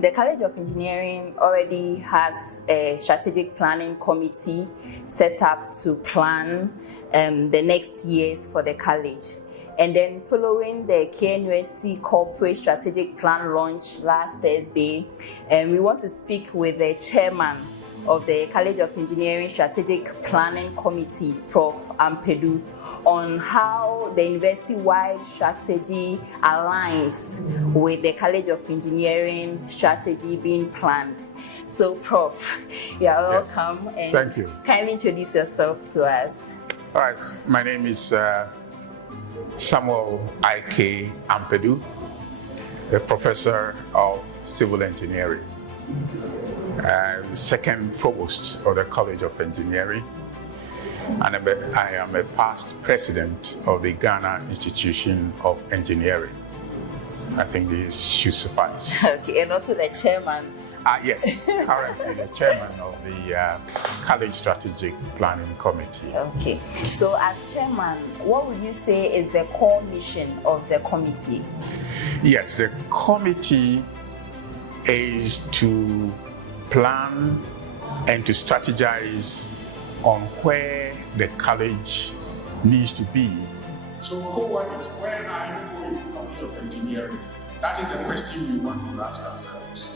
The College of Engineering already has a strategic planning committee set up to plan the next years for the college. And then following the KNUST corporate strategic plan launch last Thursday, we want to speak with the chairman of the College of Engineering Strategic Planning Committee, Prof. Aedu, on how the university-wide strategy aligns with the College of Engineering strategy being planned. So, Prof, you are welcome. Yes. And thank you. Kindly introduce yourself to us. All right, my name is Samuel Ike Aedu, a professor of civil engineering. Second provost of the College of Engineering, and I am a past president of the Ghana Institution of Engineering. I think this should suffice. Okay, and also the chairman. Yes, currently the chairman of the College Strategic Planning Committee. Okay, so as chairman, what would you say is the core mission of the committee? Yes, the committee is to plan and to strategize on where the college needs to be. So, what is, where are you going, College of Engineering? That is the question we want to ask ourselves.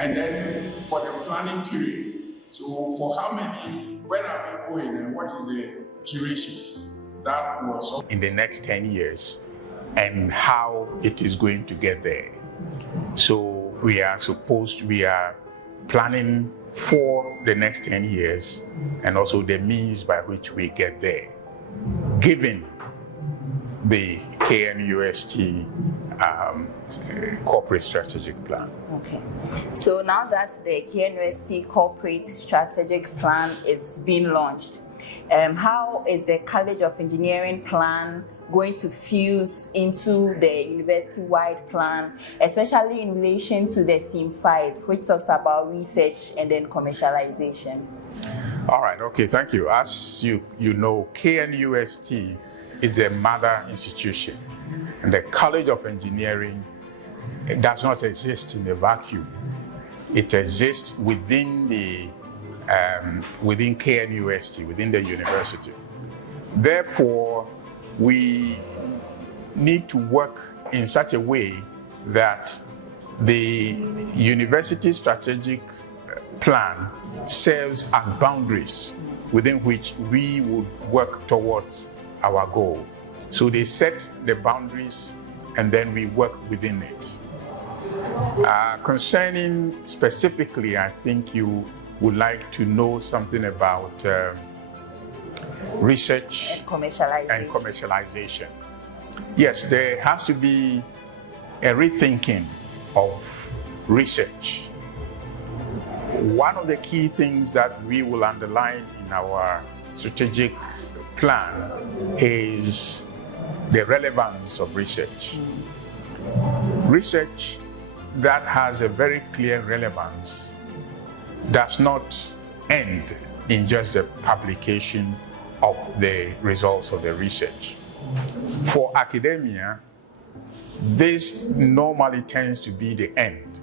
And then for the planning period, so for how many, where are we going and what is the duration? That was in the next 10 years and how it is going to get there. So we are planning for the next 10 years and also the means by which we get there, given the KNUST corporate strategic plan. Okay, so now that the KNUST corporate strategic plan is being launched, how is the College of Engineering plan going to fuse into the university-wide plan, especially in relation to the theme 5, which talks about research and then commercialization? All right, okay, thank you. As you know, KNUST is the mother institution, and the College of Engineering does not exist in a vacuum. It exists within the within KNUST, within the university. Therefore, we need to work in such a way that the university strategic plan serves as boundaries within which we would work towards our goal. So they set the boundaries and then we work within it. Concerning specifically, I think you would like to know something about research and commercialization. Yes, there has to be a rethinking of research. One of the key things that we will underline in our strategic plan is the relevance of research. Research that has a very clear relevance does not end in just the publication of the results of the research. For academia, this normally tends to be the end.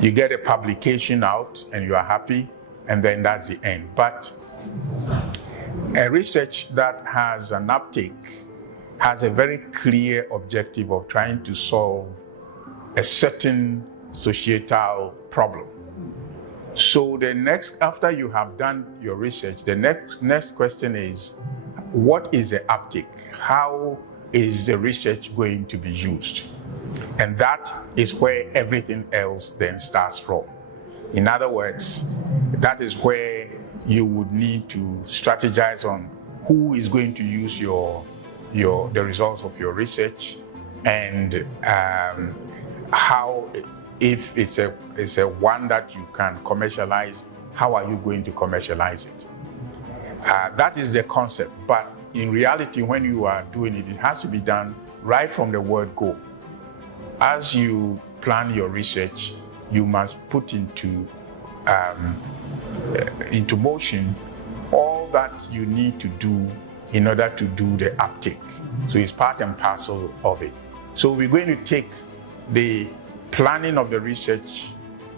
You get a publication out and you are happy, and then that's the end. But a research that has an uptake has a very clear objective of trying to solve a certain societal problem. So the next, after you have done your research, the next question is, what is the uptake? How is the research going to be used? And that is where everything else then starts from. In other words, that is where you would need to strategize on who is going to use the results of your research, and how, if it's a one that you can commercialize, how are you going to commercialize it? That is the concept, but in reality, when you are doing it, it has to be done right from the word go. As you plan your research, you must put into motion all that you need to do in order to do the uptake. So it's part and parcel of it. So we're going to take the planning of the research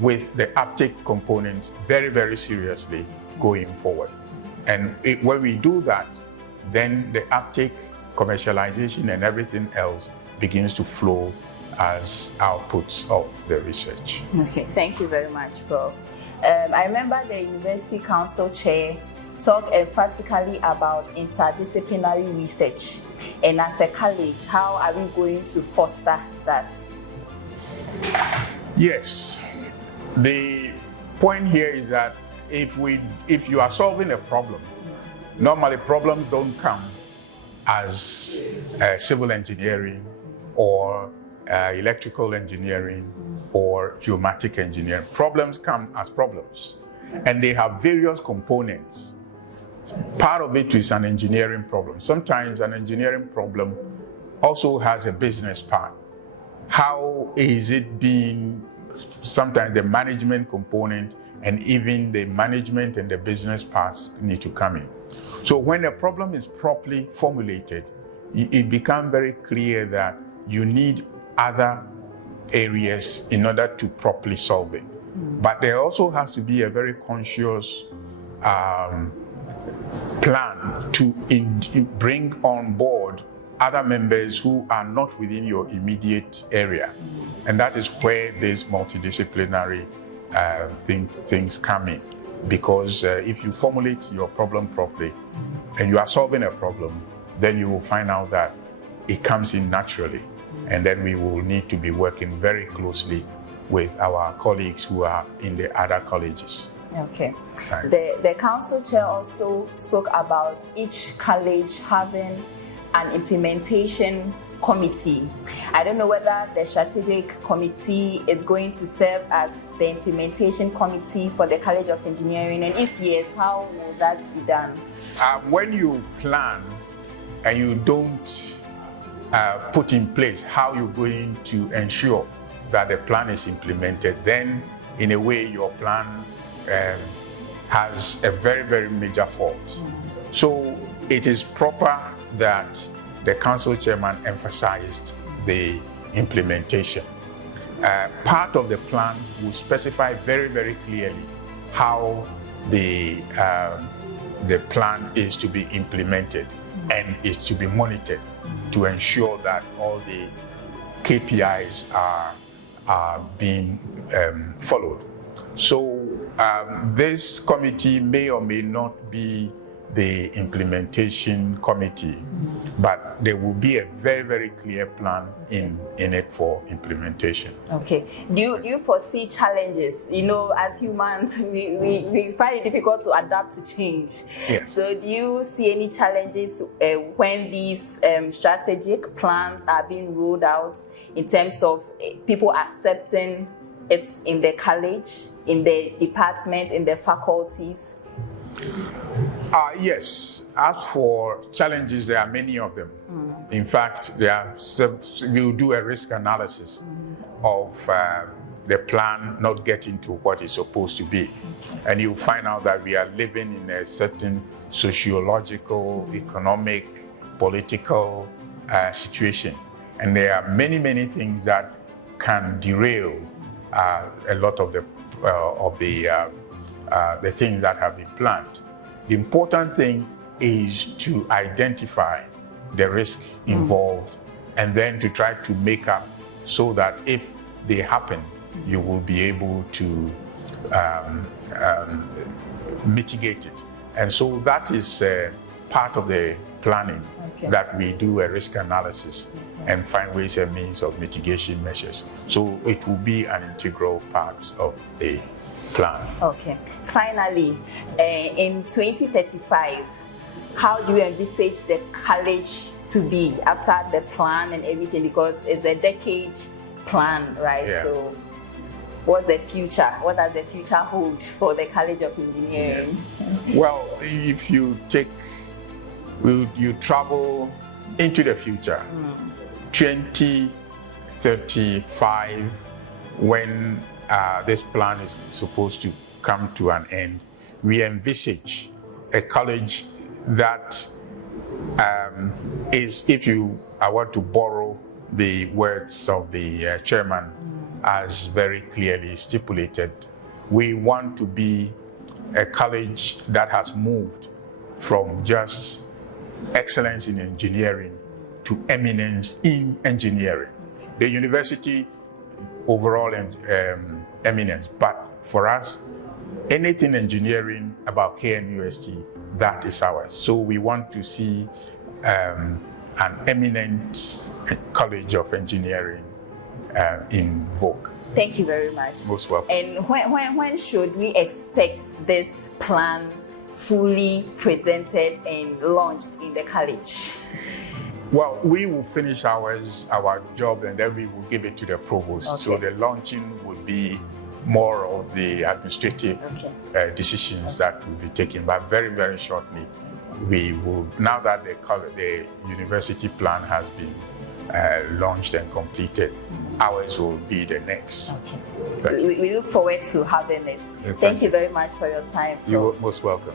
with the uptake component very, very seriously going forward. And when we do that, then the uptake, commercialization, and everything else begins to flow as outputs of the research. Okay, thank you very much, Prof. I remember the University Council Chair talked emphatically about interdisciplinary research. And as a college, how are we going to foster that? Yes. The point here is that if you are solving a problem, normally problems don't come as civil engineering or electrical engineering or geomatic engineering. Problems come as problems, and they have various components. Part of it is an engineering problem. Sometimes an engineering problem also has a business part. How is it being, sometimes the management component and even the management and the business parts need to come in. So when a problem is properly formulated, it becomes very clear that you need other areas in order to properly solve it. But there also has to be a very conscious plan to bring on board other members who are not within your immediate area. And that is where these multidisciplinary things come in. Because if you formulate your problem properly and you are solving a problem, then you will find out that it comes in naturally. And then we will need to be working very closely with our colleagues who are in the other colleges. Okay. Right. The council chair also spoke about each college having an implementation committee. I don't know whether the strategic committee is going to serve as the implementation committee for the College of Engineering, and if yes, how will that be done? When you plan and you don't put in place how you're going to ensure that the plan is implemented, then in a way your plan has a very, very major fault. So it is proper that the council chairman emphasized the implementation. Part of the plan will specify very, very clearly how the plan is to be implemented and is to be monitored to ensure that all the KPIs are being followed. So this committee may or may not be the implementation committee, but there will be a very, very clear plan in it for implementation. Okay. Do you foresee challenges? You know, as humans, we find it difficult to adapt to change. Yes. So do you see any challenges when these strategic plans are being rolled out in terms of people accepting it in the college, in the departments, in the faculties? Yes. As for challenges, there are many of them. In fact, we'll do a risk analysis of the plan not getting to what it's supposed to be. And you'll find out that we are living in a certain sociological, economic, political situation. And there are many, many things that can derail a lot of the things that have been planned. The important thing is to identify the risk involved and then to try to make up so that if they happen, you will be able to mitigate it. And so that is part of the planning, that we do a risk analysis and find ways and means of mitigation measures. So it will be an integral part of the plan. Okay. Finally, in 2035, how do you envisage the college to be after the plan and everything? Because it's a decade plan, right? Yeah. So what's the future? What does the future hold for the College of Engineering? Well, if you you travel into the future, 2035, when this plan is supposed to come to an end, we envisage a college that is, I want to borrow the words of the chairman, as very clearly stipulated. We want to be a college that has moved from just excellence in engineering to eminence in engineering. The university overall eminence, but for us, anything engineering about KNUST, that is ours. So we want to see an eminent college of engineering in vogue. Thank you very much. Most welcome. And when should we expect this plan fully presented and launched in the college? Well, we will finish our job, and then we will give it to the provost. Okay. So the launching will be more of the administrative decisions that will be taken, but very, very shortly we will, now that the university plan has been launched and completed, ours will be the next. Okay. We look forward to having it. Thank you very much for your time. You're most welcome.